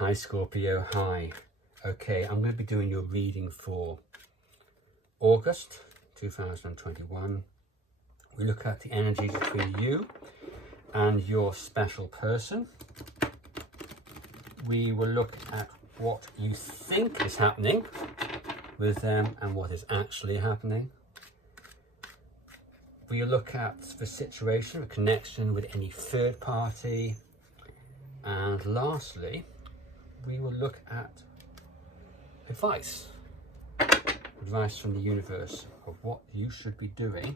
Hi Scorpio, hi. Okay, I'm going to be doing your reading for August 2021. We look at the energies between you and your special person. We will look at what you think is happening with them and what is actually happening. We will look at the situation, the connection with any third party. And lastly, we will look at advice from the universe of what you should be doing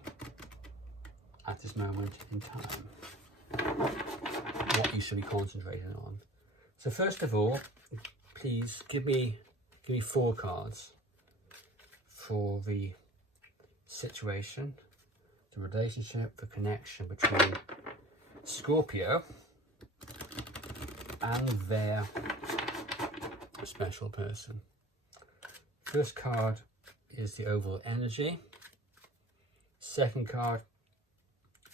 at this moment in time, what you should be concentrating on. So first of all, please give me 4 cards for the situation, the relationship, the connection between Scorpio and their special person. First card is the overall energy. Second card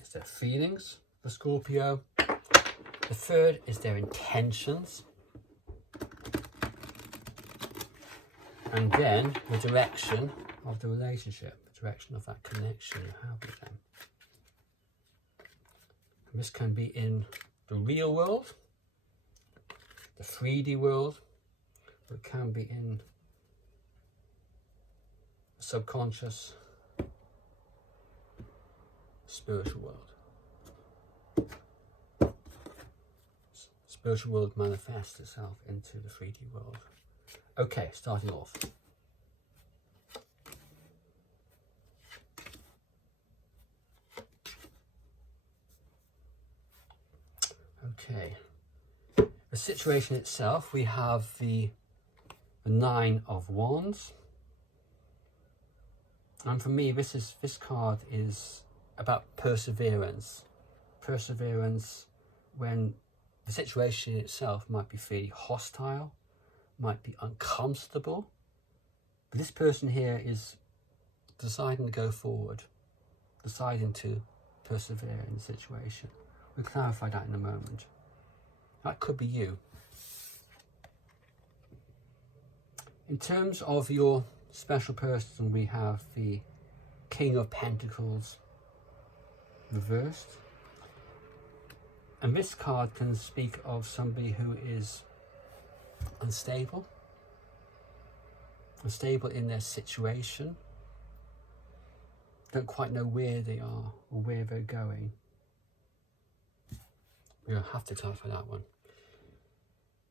is their feelings for Scorpio. The third is their intentions. And then the direction of the relationship, the direction of that connection you have with them. And this can be in the real world, the 3D world, or it can be in the subconscious, spiritual world. Spiritual world manifests itself into the 3D world. Okay, starting off. Okay. The situation itself, we have the 9 of Wands. And for me, this card is about perseverance. Perseverance when the situation itself might be fairly hostile, might be uncomfortable. But this person here is deciding to go forward, deciding to persevere in the situation. We'll clarify that in a moment. That could be you. In terms of your special person, we have the King of Pentacles reversed. And this card can speak of somebody who is unstable in their situation, don't quite know where they are or where they're going. We'll have to clarify that one.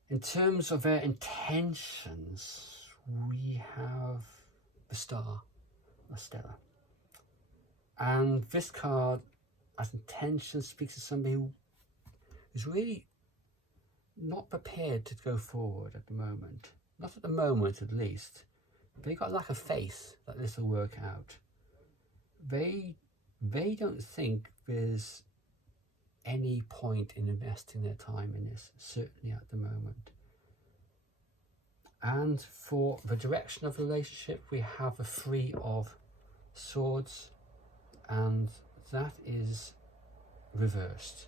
In terms of their intentions, we have the Star, the Stella. And this card, as intention, speaks to somebody who is really not prepared to go forward at the moment. Not at the moment, at least. They got lack of faith that this will work out. They don't think there's any point in investing their time in this, certainly at the moment. And for the direction of the relationship, we have the 3 of Swords, and that is reversed.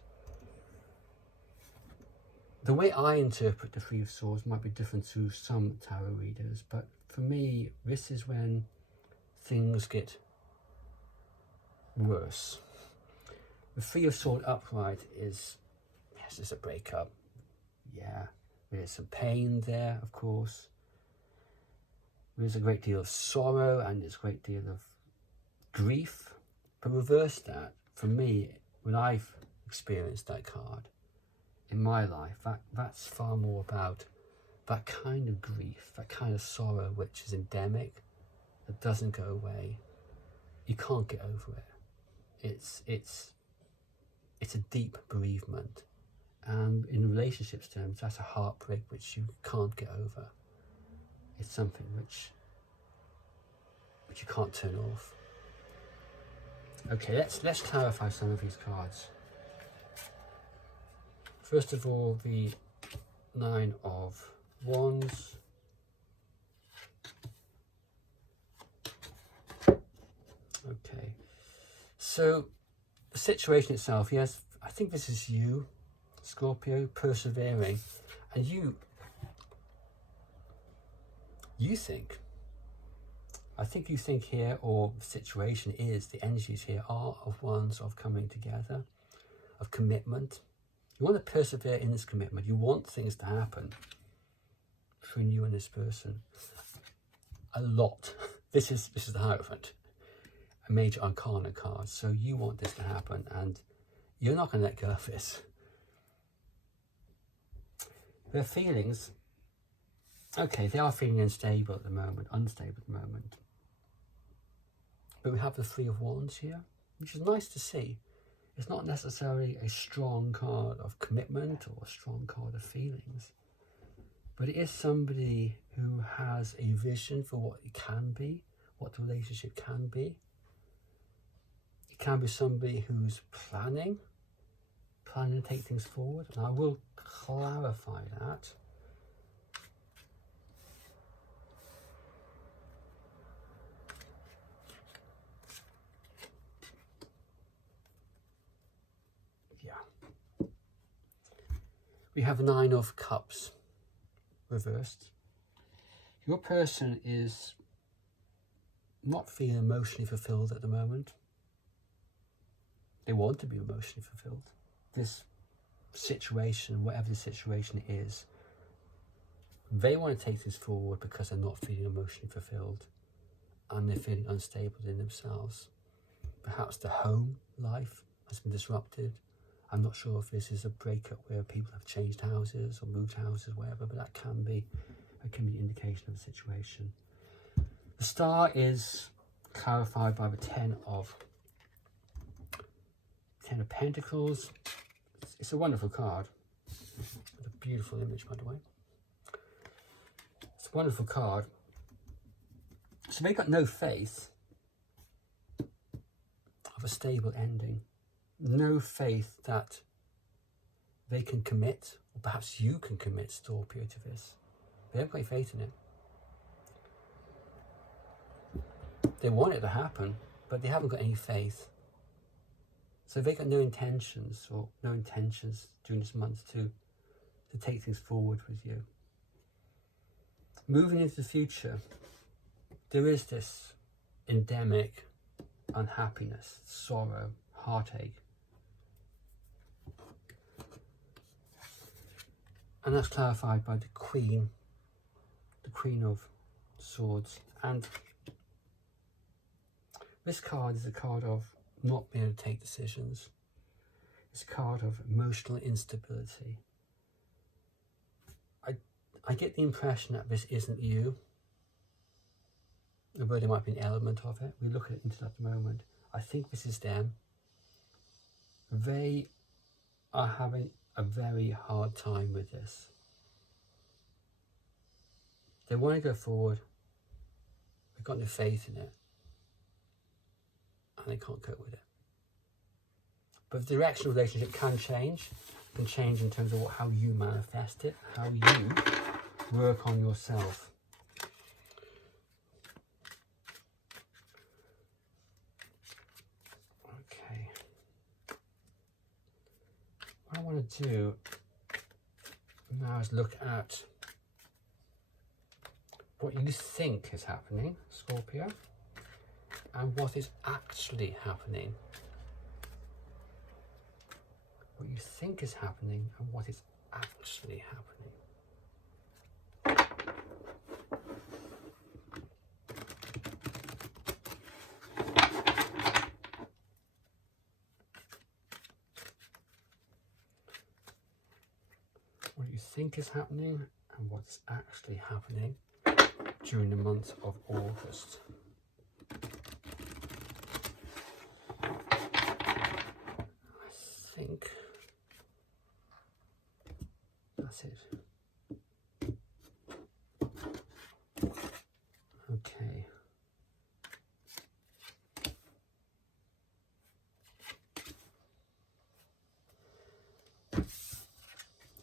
The way I interpret the 3 of Swords might be different to some tarot readers, but for me, this is when things get worse. The 3 of Swords upright is, yes, it's a breakup. Yeah, there's some pain there, of course. There's a great deal of sorrow and there's a great deal of grief. But reverse that, for me, when I've experienced that card in my life, that's far more about that kind of grief, that kind of sorrow which is endemic, that doesn't go away. You can't get over it. It's a deep bereavement, and in relationships terms, that's a heartbreak which you can't get over. It's something which you can't turn off. Okay, let's clarify some of these cards. First of all, the 9 of Wands. Okay, so the situation itself, yes, I think this is you, Scorpio, persevering, and you you think. I think you think here, or the situation is, the energies here are of ones of coming together, of commitment. You want to persevere in this commitment. You want things to happen between you and this person. A lot. This is the Hierophant, a major arcana card. So you want this to happen, and you're not going to let go of this. Their feelings, okay, they are feeling unstable at the moment, But we have the Three of Wands here, which is nice to see. It's not necessarily a strong card of commitment or a strong card of feelings, but it is somebody who has a vision for what it can be, what the relationship can be. It can be somebody who's planning to take things forward, and I will clarify that. We have Nine of Cups reversed. Your person is not feeling emotionally fulfilled at the moment. They want to be emotionally fulfilled. This situation, whatever the situation is, they want to take this forward because they're not feeling emotionally fulfilled and they're feeling unstable in themselves. Perhaps the home life has been disrupted. I'm not sure if this is a breakup where people have changed houses or moved houses, whatever, but that can be an indication of the situation. The Star is clarified by the Ten of Pentacles. It's a wonderful card. With a beautiful image, by the way. It's a wonderful card. So they've got no faith of a stable ending. No faith that they can commit, or perhaps you can commit, Scorpio, to this. They haven't got faith in it. They want it to happen, but they haven't got any faith. So they've got no intentions during this month to take things forward with you. Moving into the future, there is this endemic unhappiness, sorrow, heartache. And that's clarified by the Queen of Swords. And this card is a card of not being able to take decisions. It's a card of emotional instability. I get the impression that this isn't you, although there might be an element of it. We look into that at the moment. I think this is them. They are having a very hard time with this. They want to go forward, they've got no faith in it, and they can't cope with it. But the direction of the relationship can change in terms of how you manifest it, how you work on yourself. Okay. What I want to do now is look at what you think is happening, Scorpio, and what is actually happening. What you think is happening and what is actually happening. What you think is happening and what's actually happening during the month of August. I think that's it. Okay.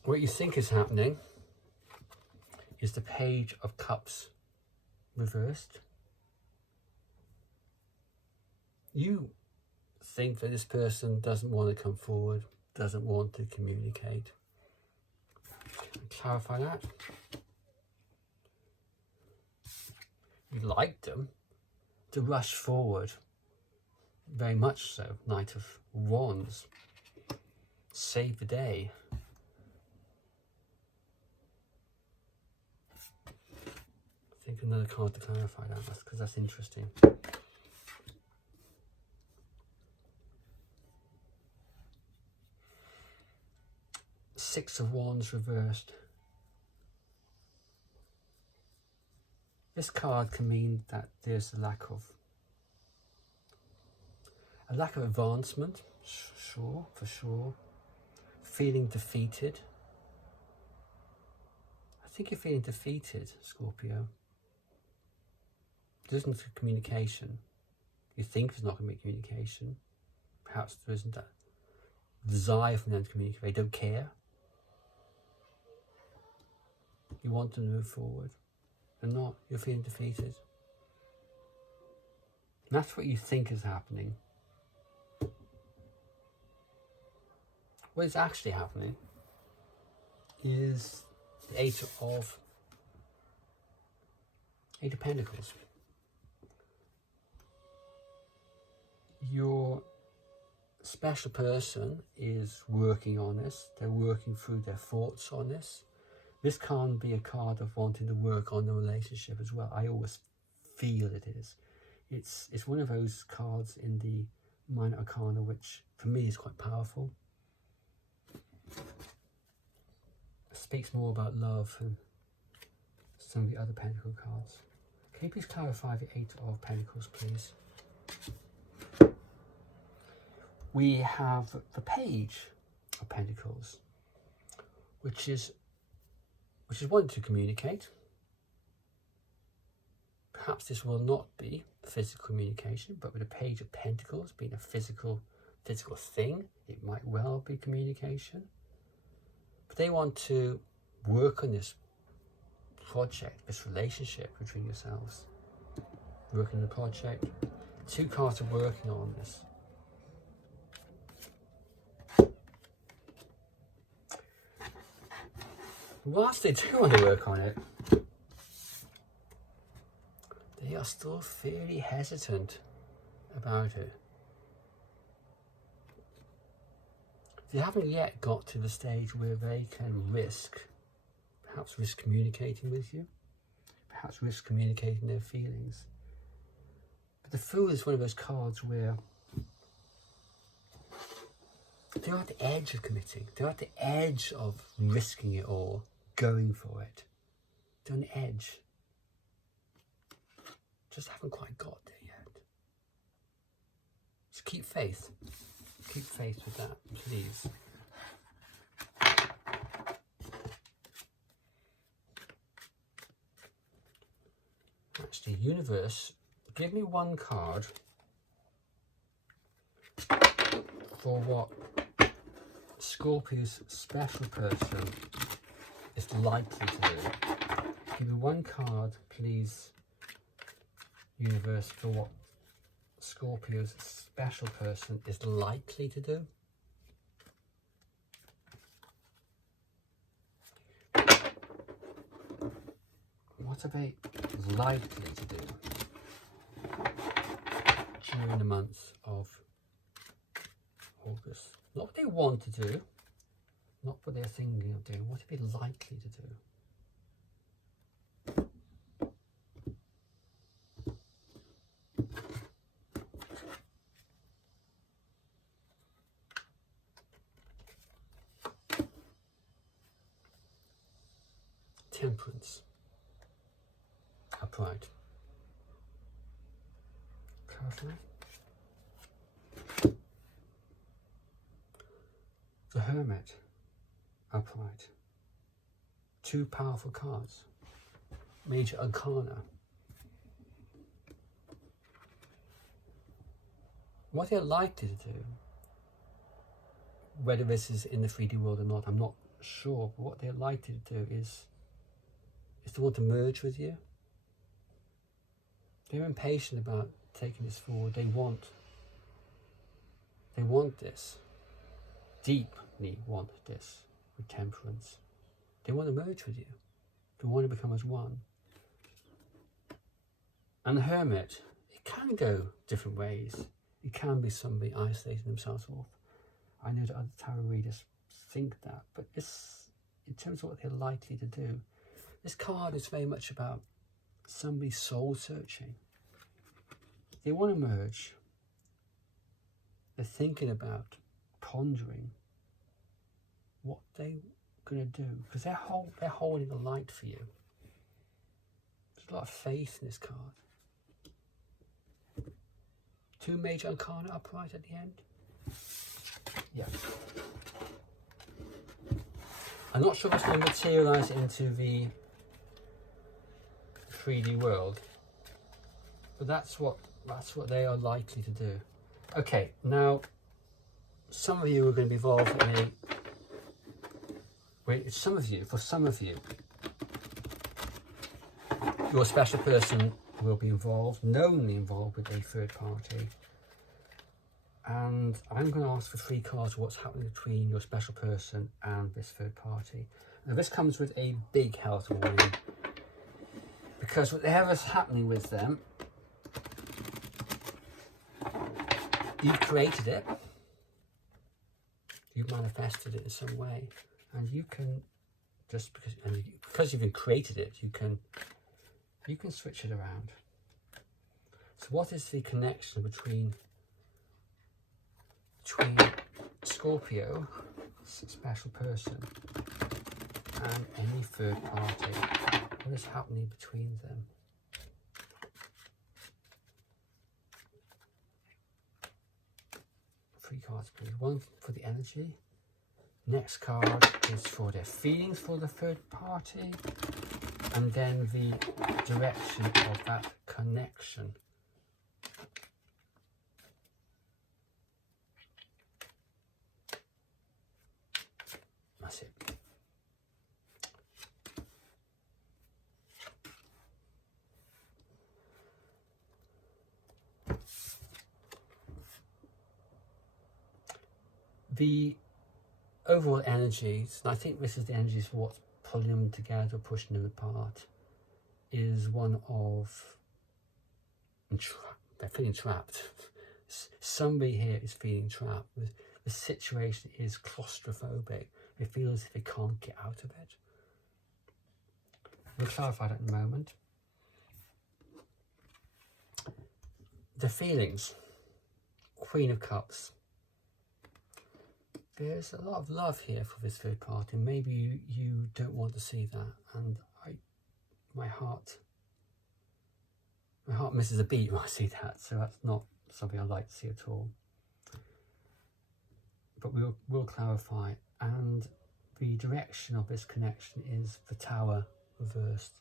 What you think is happening is the Page of Cups reversed. You think that this person doesn't want to come forward, doesn't want to communicate. Clarify that. you like them, to rush forward. Very much so. Knight of Wands. Save the day. I think another card to clarify that, because that's interesting. Six of Wands reversed. This card can mean that there's a lack of advancement, sure, for sure. Feeling defeated. I think you're feeling defeated, Scorpio. There isn't communication. You think there's not going to be communication. Perhaps there isn't that desire for them to communicate. They don't care. You want them to move forward. They're not. You're feeling defeated. And that's what you think is happening. What is actually happening is the Eight of Pentacles. Your special person is working on this. They're working through their thoughts on this. This can be a card of wanting to work on the relationship as well. I always feel it is. It's one of those cards in the Minor Arcana which for me is quite powerful. It speaks more about love than some of the other Pentacle cards. Can you please clarify the Eight of Pentacles, please? We have the Page of Pentacles, which is wanting to communicate. Perhaps this will not be physical communication, but with the Page of Pentacles being a physical thing, it might well be communication. But they want to work on this project, this relationship between yourselves. Working on the project. Two cards are working on this. Whilst they do want to work on it, they are still fairly hesitant about it. They haven't yet got to the stage where they can perhaps risk communicating with you, perhaps risk communicating their feelings. But the Fool is one of those cards where they're at the edge of committing. They're at the edge of risking it all, going for it. They're on the edge. Just haven't quite got there yet. So keep faith. Keep faith with that, please. Actually, universe, give me one card for what Scorpio's special person is likely to do. Give me one card, please, universe, for what Scorpio's special person is likely to do. What are they likely to do during the month of August? Not what they want to do, not what they're thinking of doing, what are they likely to do? Temperance. Upright. Carefully. The Hermit. Upright. Two powerful cards. Major Arcana. What they're likely to do, whether this is in the 3D world or not, I'm not sure, but what they're likely to do is to want to merge with you. They're impatient about taking this forward. They want this. Deeply want this with Temperance. They want to merge with you. They want to become as one. And the Hermit, it can go different ways. It can be somebody isolating themselves off. I know that other tarot readers think that, but it's, in terms of what they're likely to do, this card is very much about somebody soul searching. They want to merge. They're thinking about, pondering what they're going to do, because they're holding a light for you. There's a lot of faith in this card. 2 major arcana upright at the end. Yeah. I'm not sure if it's going to materialise into the 3D world, but that's what they are likely to do. Okay, now some of you are going to be involved in a. For some of you, your special person will be involved, knowingly involved with a third party. And I'm going to ask for 3 cards what's happening between your special person and this third party. Now this comes with a big health warning, because whatever's happening with them, you've created it, you've manifested it in some way, and you can because you've created it, you can switch it around. So what is the connection between Scorpio, special person, and any third party? What is happening between them? Three cards, please. One for the energy. Next card is for their feelings for the third party, and then the direction of that connection. That's it. The overall energies, and I think this is the energies for what's pulling them together, pushing them apart, is one of they're feeling trapped. Somebody here is feeling trapped. The situation is claustrophobic. They feel as if they can't get out of it. We'll clarify that in a moment. The feelings. Queen of Cups. There's a lot of love here for this third party. Maybe you don't want to see that, and my heart misses a beat when I see that. So that's not something I'd like to see at all. But we'll clarify. And the direction of this connection is the Tower reversed.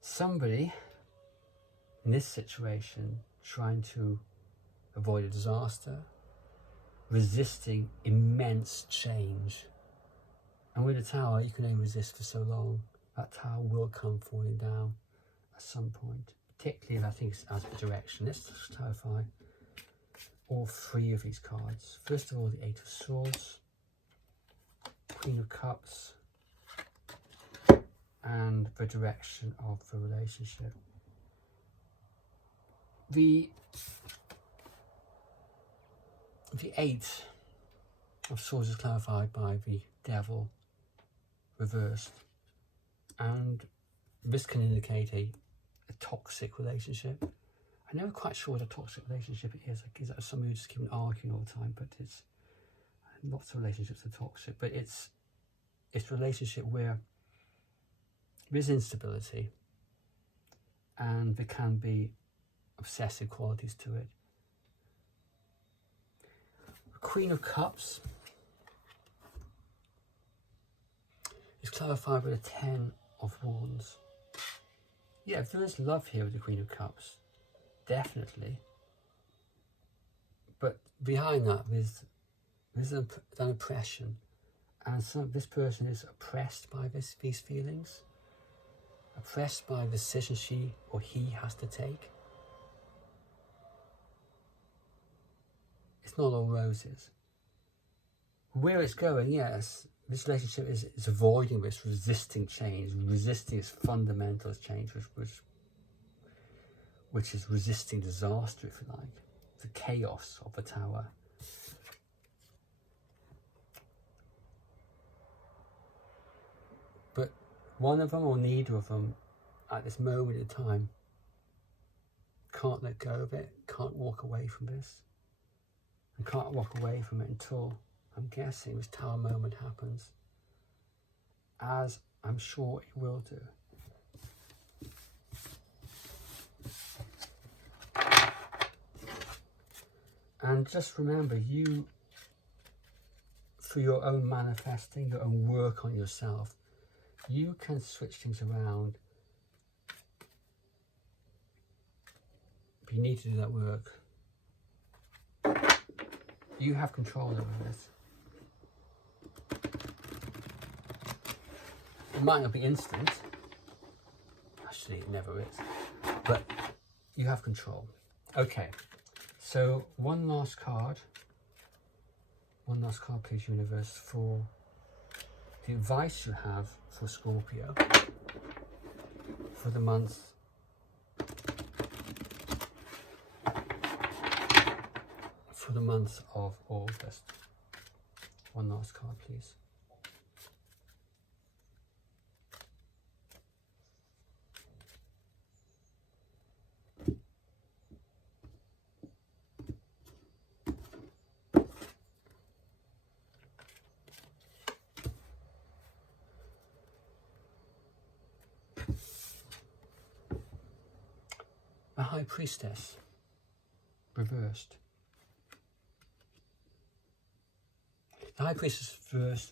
Somebody in this situation trying to avoid a disaster, resisting immense change. And with a tower, you can only resist for so long. That tower will come falling down at some point, particularly if I think it's as the direction. Let's just clarify all 3 of these cards. First of all, the 8 of Swords, Queen of Cups, and the direction of the relationship. The 8 of Swords is clarified by the Devil reversed, and this can indicate a toxic relationship. I'm never quite sure what a toxic relationship is. Like, is that somebody who just keeps arguing all the time? But it's lots of relationships are toxic. But it's a relationship where there's instability, and there can be obsessive qualities to it. Queen of Cups is clarified with a 10 of Wands. Yeah, there is love here with the Queen of Cups, definitely. But behind that, there's an oppression, and this person is oppressed by these feelings, oppressed by the decision she or he has to take. It's not all roses. Where it's going, yes, this relationship is avoiding this, resisting change, resisting its fundamental change, which which is resisting disaster, if you like, the chaos of the Tower. But one of them or neither of them at this moment in time can't let go of it, can't walk away from this, and can't walk away from it until, I'm guessing, this Tower moment happens, as I'm sure it will do. And just remember, you, through your own manifesting, your own work on yourself, you can switch things around. But you need to do that work. You have control over this. It might not be instant. Actually, it never is. But you have control. Okay. So one last card, please, universe, for the advice you have for Scorpio for the month of August. One last card, please. A High Priestess, reversed. The High Priestess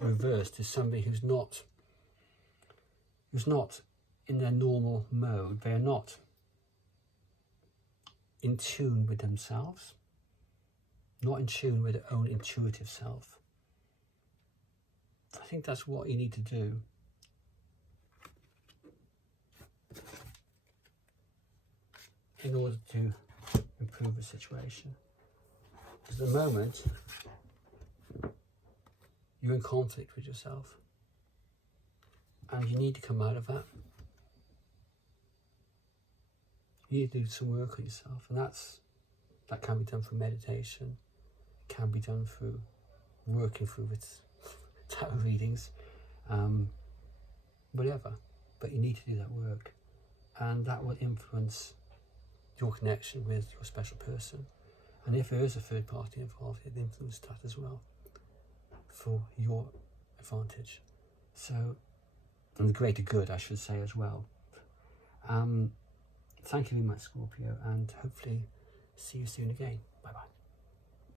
reversed is somebody who's not in their normal mode. They are not in tune with themselves, not in tune with their own intuitive self. I think that's what you need to do. In order to improve the situation. Because at the moment, you're in conflict with yourself. And you need to come out of that. You need to do some work on yourself. And that can be done through meditation. It can be done through working through its tarot readings. Whatever. But you need to do that work. And that will influence your connection with your special person. And if there is a third party involved, it influences that as well for your advantage. So, and the greater good, I should say, as well. Thank you very much, Scorpio, and hopefully see you soon again. Bye-bye.